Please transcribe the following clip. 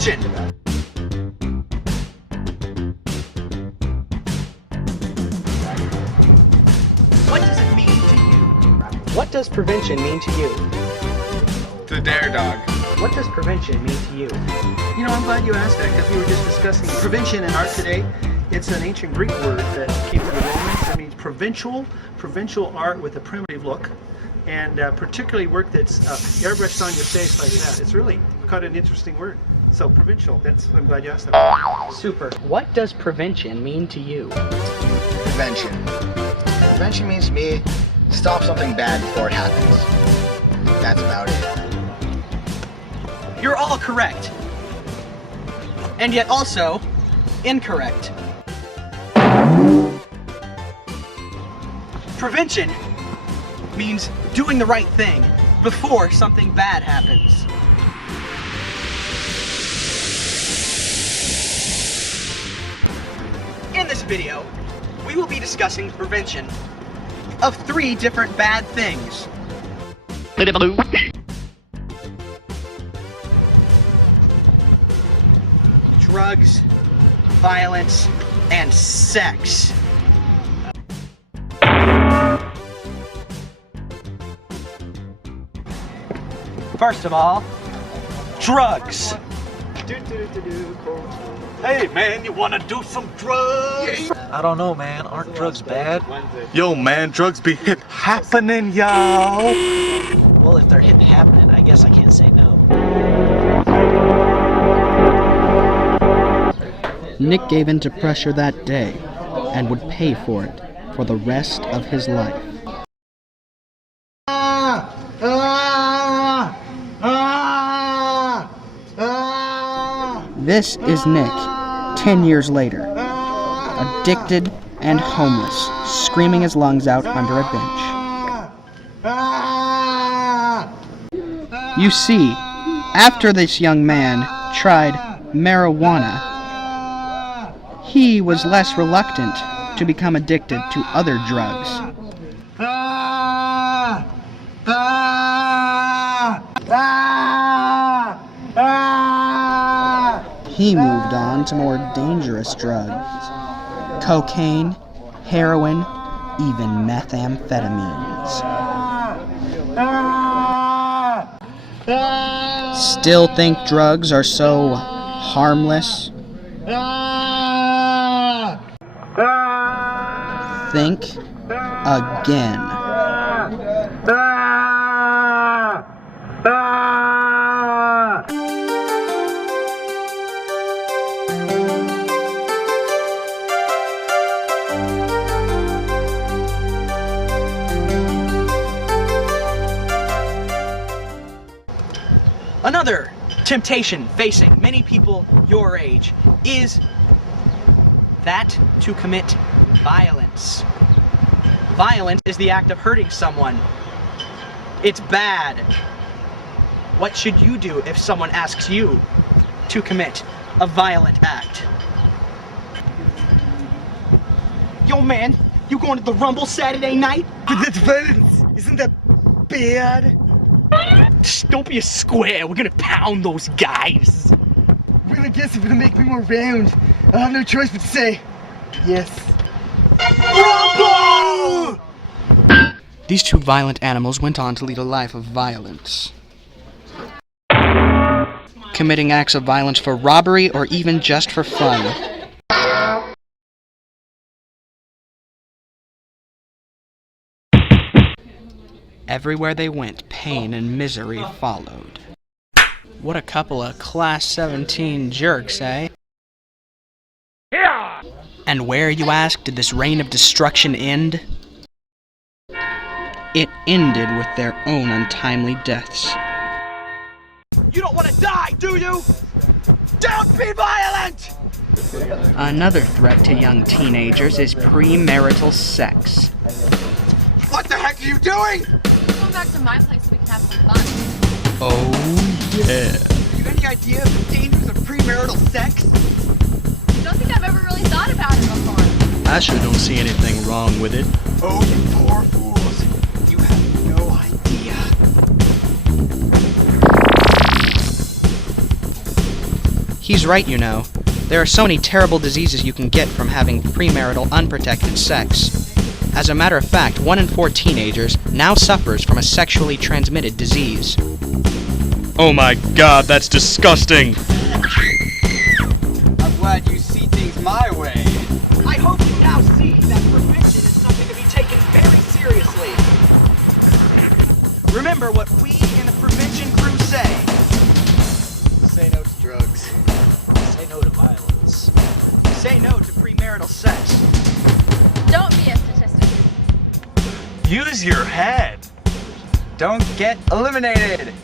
prevention? What does it mean to you? What does prevention mean to you? The dare dog. What does prevention mean to you? You know, I'm glad you asked that because we were just discussing prevention in art today. It's an ancient Greek word that came from the Romans. It means provincial art with a primitive look, and particularly work that's airbrushed on your face like that. It's really quite an interesting word. So provincial, I'm glad you asked that. Super. What does prevention mean to you? Prevention. Prevention means to me, stop something bad before it happens. That's about it. You're all correct. And yet also incorrect. Prevention means doing the right thing before something bad happens. In this video, we will be discussing prevention of 3 different bad things. Drugs, violence, and sex. First of all, drugs. Hey man, you wanna do some drugs? I don't know, man. Aren't drugs bad? Yo man, drugs be hip happening, y'all. Well, if they're hip happening, I guess I can't say no. Nick gave in to pressure that day and would pay for it for the rest of his life. This is Nick, 10 years later, addicted and homeless, screaming his lungs out under a bench. You see, after this young man tried marijuana, he was less reluctant to become addicted to other drugs. He moved on to more dangerous drugs: cocaine, heroin, even methamphetamines. Still think drugs are so harmless? Think again. Another temptation facing many people your age is that to commit violence. Violence is the act of hurting someone. It's bad. What should you do if someone asks you to commit a violent act? Yo man, you going to the Rumble Saturday night? But that's violence. Isn't that bad? Shh, don't be a square, we're gonna pound those guys. Well, I guess if it'll make me more round, I'll have no choice but to say yes. Rumble! These 2 violent animals went on to lead a life of violence, committing acts of violence for robbery or even just for fun. Everywhere they went, pain and misery followed. What a couple of Class 17 jerks, eh? Yeah! And where, you ask, did this reign of destruction end? It ended with their own untimely deaths. You don't want to die, do you? Don't be violent! Another threat to young teenagers is premarital sex. What the heck are you doing? Come back to my place so we can have some fun. Oh, yeah. You have any idea of the dangers of premarital sex? Don't think I've ever really thought about it before. I sure don't see anything wrong with it. Oh, you poor fools. You have no idea. He's right, you know. There are so many terrible diseases you can get from having premarital, unprotected sex. As a matter of fact, 1 in 4 teenagers now suffers from a sexually transmitted disease. Oh my god, that's disgusting! I'm glad you see things my way. I hope you now see that prevention is something to be taken very seriously. Remember what we in the prevention crew say. Say no to drugs. Say no to violence. Say no to premarital sex. Don't be a statistic. Use your head. Don't get eliminated.